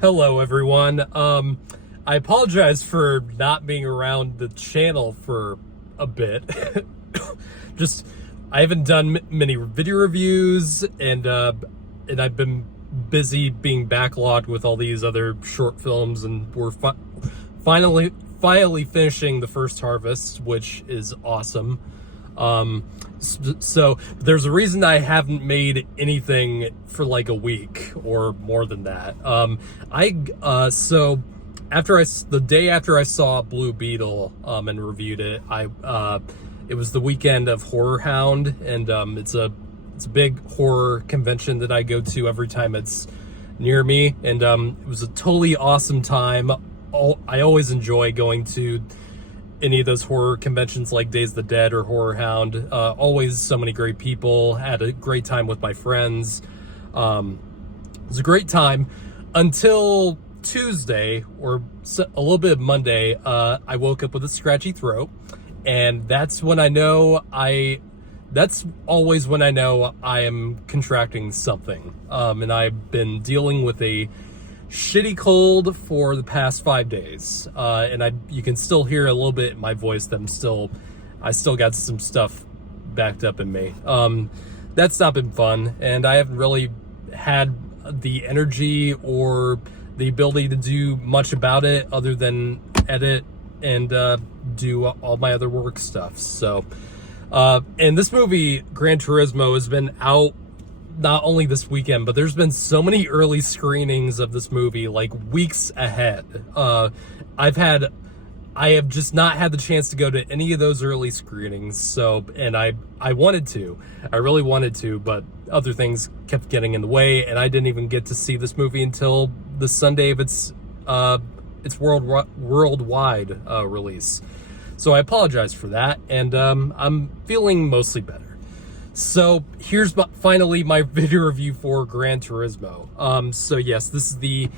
Hello, everyone. I apologize for not being around the channel for a bit. Just, I haven't done many video reviews, and I've been busy being backlogged with all these other short films, and we're finally finishing the first harvest, which is awesome. So there's a reason I haven't made anything for like a week or more than that. So the day after I saw Blue Beetle, and reviewed it, it was the weekend of Horror Hound, and, it's a big horror convention that I go to every time it's near me. And, it was a totally awesome time. I always enjoy going to any of those horror conventions like Days of the Dead or Horror Hound. Always so many great people. Had a great time with my friends. It was a great time until Tuesday, or a little bit of Monday. I woke up with a scratchy throat, and that's when I know that's always when I know I am contracting something. And I've been dealing with a shitty cold for the past 5 days, and you can still hear a little bit in my voice that I still got some stuff backed up in me. That's not been fun, and I haven't really had the energy or the ability to do much about it other than edit and do all my other work stuff. So and this movie Gran Turismo has been out not only this weekend, but there's been so many early screenings of this movie, like weeks ahead. I have just not had the chance to go to any of those early screenings. So, and I really wanted to, but other things kept getting in the way, and I didn't even get to see this movie until the Sunday of its worldwide release. So I apologize for that, and I'm feeling mostly better. So here's finally my video review for Gran Turismo. So yes, this is the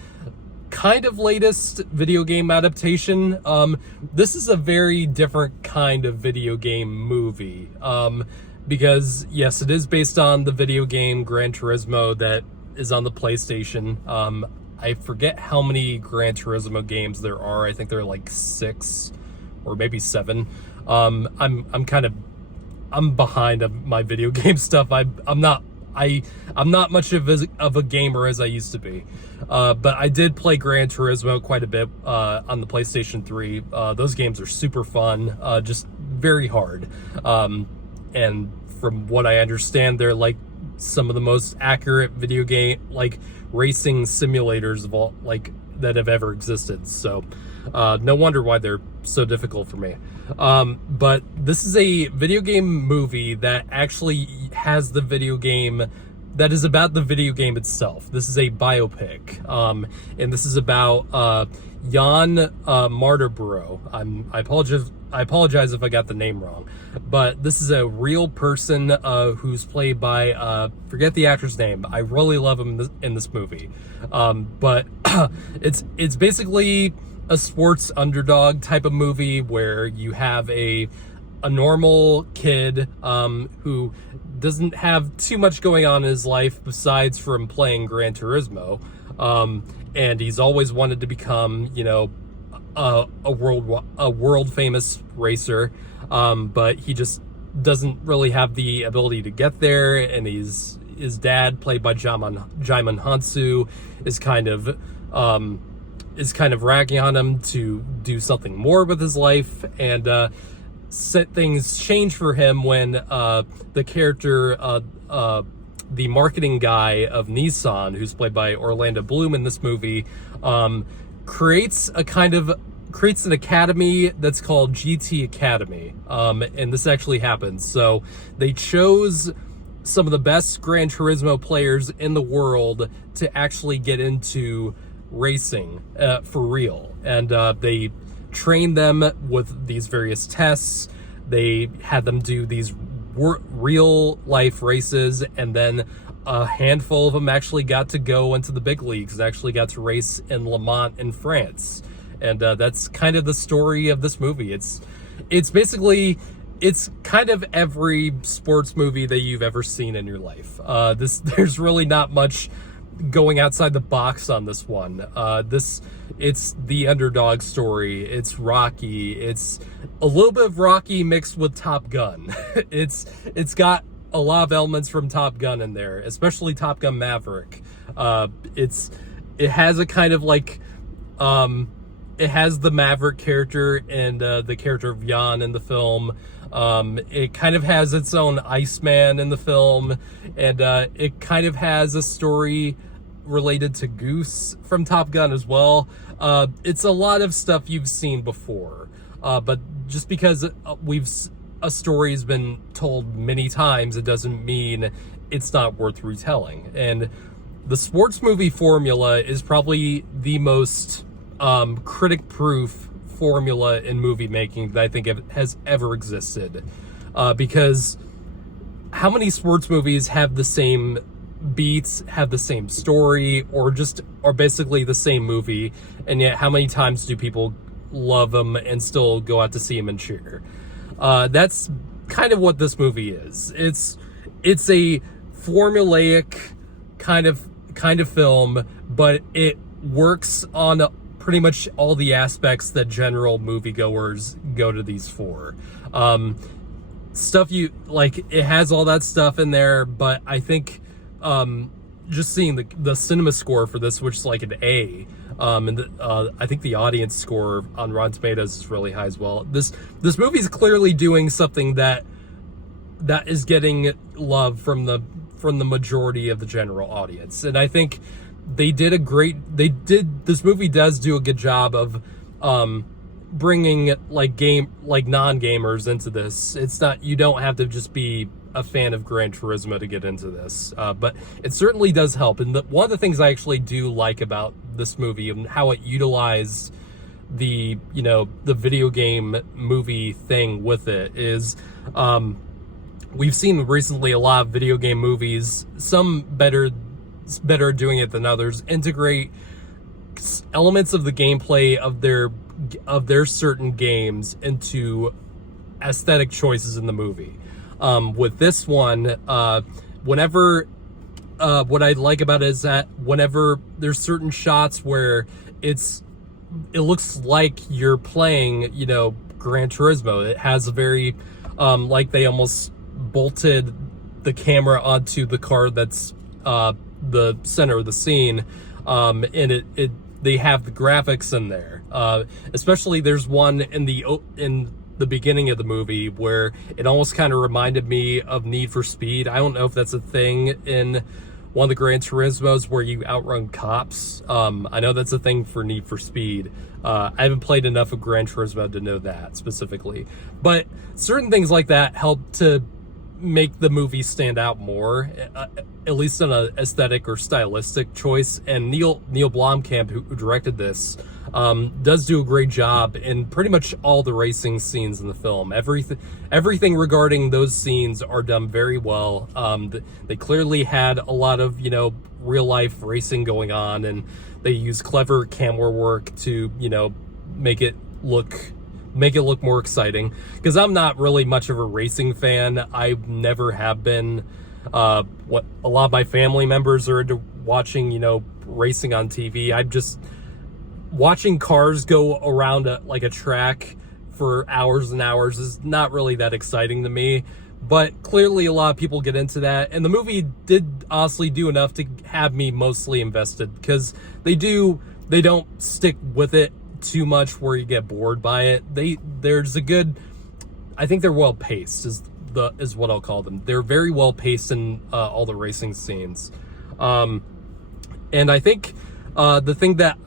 kind of latest video game adaptation. This is a very different kind of video game movie, because yes, it is based on the video game Gran Turismo that is on the PlayStation. I forget how many Gran Turismo games there are. I think there are like 6 or maybe 7. I'm behind of my video game stuff. I'm not much of a gamer as I used to be, but I did play Gran Turismo quite a bit on the PlayStation 3. Those games are super fun, just very hard, and from what I understand, they're like some of the most accurate video game racing simulators of all that have ever existed. So no wonder why they're so difficult for me. But this is a video game movie that actually has the video game that is about the video game itself. This is a biopic, and this is about Jan Marderbro. I apologize if I got the name wrong, but this is a real person who's played by forget the actor's name. I really love him in this movie, but it's basically a sports underdog type of movie where you have a normal kid who doesn't have too much going on in his life besides from playing Gran Turismo, and he's always wanted to become, a world famous racer, but he just doesn't really have the ability to get there. And his dad, played by Jaimon Hansu, is kind of ragging on him to do something more with his life, and things change for him when the character, the marketing guy of Nissan, who's played by Orlando Bloom in this movie, creates an academy that's called GT Academy, and this actually happens. So they chose some of the best Gran Turismo players in the world to actually get into racing for real, and they trained them with these various tests. They had them do these real life races, and then a handful of them actually got to go into the big leagues, actually got to race in Le Mans in France. And that's kind of the story of this movie. It's basically, it's kind of every sports movie that you've ever seen in your life. There's really not much going outside the box on this one. It's the underdog story. It's Rocky. It's a little bit of Rocky mixed with Top Gun. It's got a lot of elements from Top Gun in there, especially Top Gun Maverick. It has a kind of like, it has the Maverick character and the character of Jan in the film. It kind of has its own Iceman in the film, and it kind of has a story related to Goose from Top Gun as well. It's a lot of stuff you've seen before, but just because a story has been told many times, it doesn't mean it's not worth retelling. And the sports movie formula is probably the most critic-proof formula in movie making that I think has ever existed, because how many sports movies have the same beats, have the same story, or just are basically the same movie, and yet how many times do people love them and still go out to see them and cheer? That's kind of what this movie is. It's a formulaic kind of film, but it works on pretty much all the aspects that general moviegoers go to these for. Stuff you like, it has all that stuff in there, but I think just seeing the cinema score for this, which is like an A, and I think the audience score on Rotten Tomatoes is really high as well. This movie is clearly doing something that is getting love from the majority of the general audience, and I think this movie does do a good job of bringing non-gamers into this. It's not, you don't have to just be a fan of Gran Turismo to get into this, but it certainly does help. And one of the things I actually do like about this movie and how it utilized the video game movie thing with it is, we've seen recently a lot of video game movies, some better doing it than others, integrate elements of the gameplay of their certain games into aesthetic choices in the movie. With this one, what I like about it is that whenever there's certain shots where it looks like you're playing, Gran Turismo, it has a very, like they almost bolted the camera onto the car that's the center of the scene, and they have the graphics in there. Especially there's one in the beginning of the movie where it almost kind of reminded me of Need for Speed. I don't know if that's a thing in one of the Gran Turismos where you outrun cops. I know that's a thing for Need for Speed. I haven't played enough of Gran Turismo to know that specifically, but certain things like that help to make the movie stand out more, at least in an aesthetic or stylistic choice. And Neil Blomkamp, who directed this, does do a great job in pretty much all the racing scenes in the film. Everything regarding those scenes are done very well. They clearly had a lot of real life racing going on, and they use clever camera work to make it look more exciting, because I'm not really much of a racing fan. I never have been. What a lot of my family members are into watching, racing on TV. I'm just watching cars go around a track for hours and hours is not really that exciting to me. But clearly a lot of people get into that, and the movie did honestly do enough to have me mostly invested, because they don't stick with it too much where you get bored by it. There's a good, I think they're well paced is what I'll call them. They're very well paced in all the racing scenes, and I think the thing that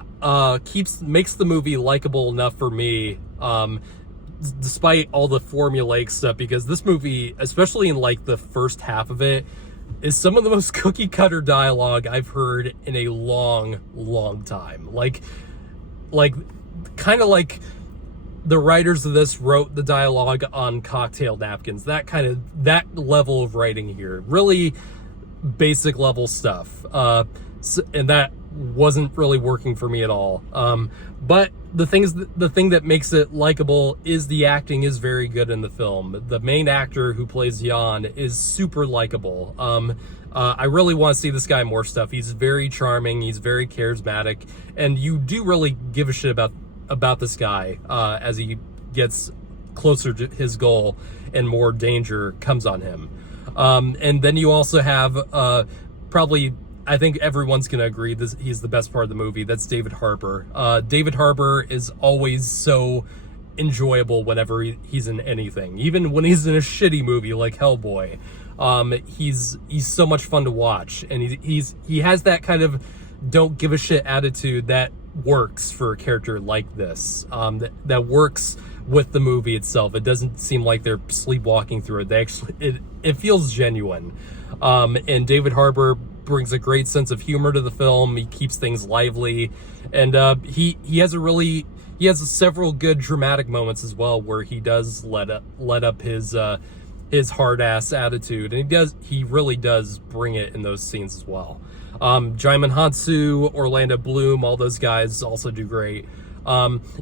makes the movie likable enough for me, despite all the formulaic stuff, because this movie, especially in the first half of it, is some of the most cookie cutter dialogue I've heard in a long time. Kind of like the writers of this wrote the dialogue on cocktail napkins. That level of writing here, really basic level stuff. And wasn't really working for me at all. But the thing that makes it likable is the acting is very good in the film. The main actor who plays Jan is super likable. I really want to see this guy more stuff. He's very charming. He's very charismatic, and you do really give a shit about this guy as he gets closer to his goal and more danger comes on him. And then you also have probably, I think everyone's going to agree he's the best part of the movie. That's David Harbour. David Harbour is always so enjoyable whenever he's in anything. Even when he's in a shitty movie like Hellboy. He's so much fun to watch, and he has that kind of don't give a shit attitude that works for a character like this. That works with the movie itself. It doesn't seem like they're sleepwalking through it. They actually, it feels genuine. And David Harbour brings a great sense of humor to the film. He keeps things lively, and he has several good dramatic moments as well, where he does let up his hard ass attitude, and he really does bring it in those scenes as well. Jaimin Hansu, Orlando Bloom, all those guys also do great.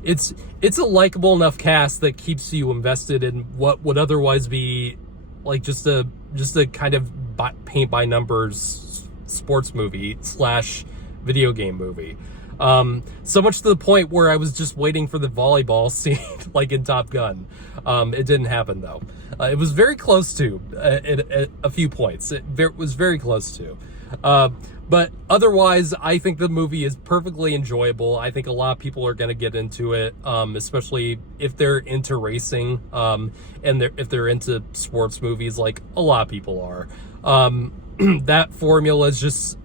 It's a likable enough cast that keeps you invested in what would otherwise be like just a kind of paint by numbers sports movie / video game movie. So much to the point where I was just waiting for the volleyball scene like in Top Gun. It didn't happen though. It was very close to at a few points. It was very close to. But otherwise, I think the movie is perfectly enjoyable. I think a lot of people are going to get into it, especially if they're into racing, and if they're into sports movies, like a lot of people are. That formula is just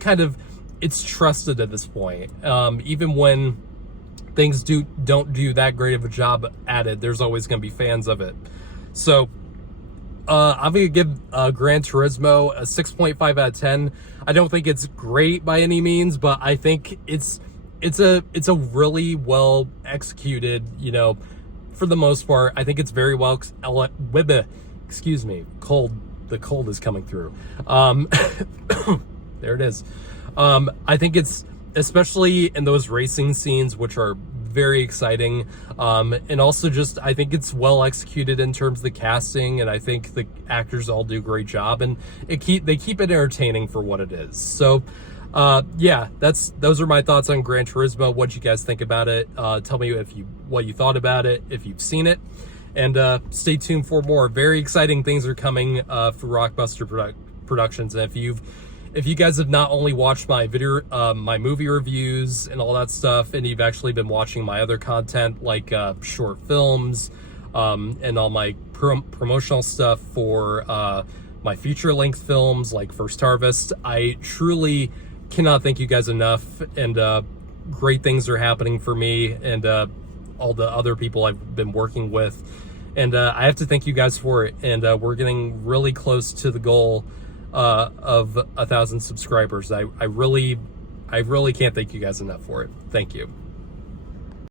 kind of, it's trusted at this point. Even when things don't do that great of a job at it, there's always going to be fans of it. So I'm going to give Gran Turismo a 6.5 out of 10. I don't think it's great by any means, but I think it's a really well executed, for the most part. I think it's very well, excuse me, the cold is coming through. There it is. I think it's, especially in those racing scenes, which are very exciting, and also just, I think it's well executed in terms of the casting, and I think the actors all do a great job, and they keep it entertaining for what it is. So yeah, those are my thoughts on Gran Turismo. What'd you guys think about it? Tell me what you thought about it, if you've seen it, and stay tuned for more. Very exciting things are coming for Rockbuster Productions, and if you guys have not only watched my my movie reviews and all that stuff, and you've actually been watching my other content like short films and all my promotional stuff for my feature-length films like First Harvest, I truly cannot thank you guys enough. And great things are happening for me and all the other people I've been working with. And I have to thank you guys for it. And we're getting really close to the goal of 1,000 subscribers. I really can't thank you guys enough for it. Thank you.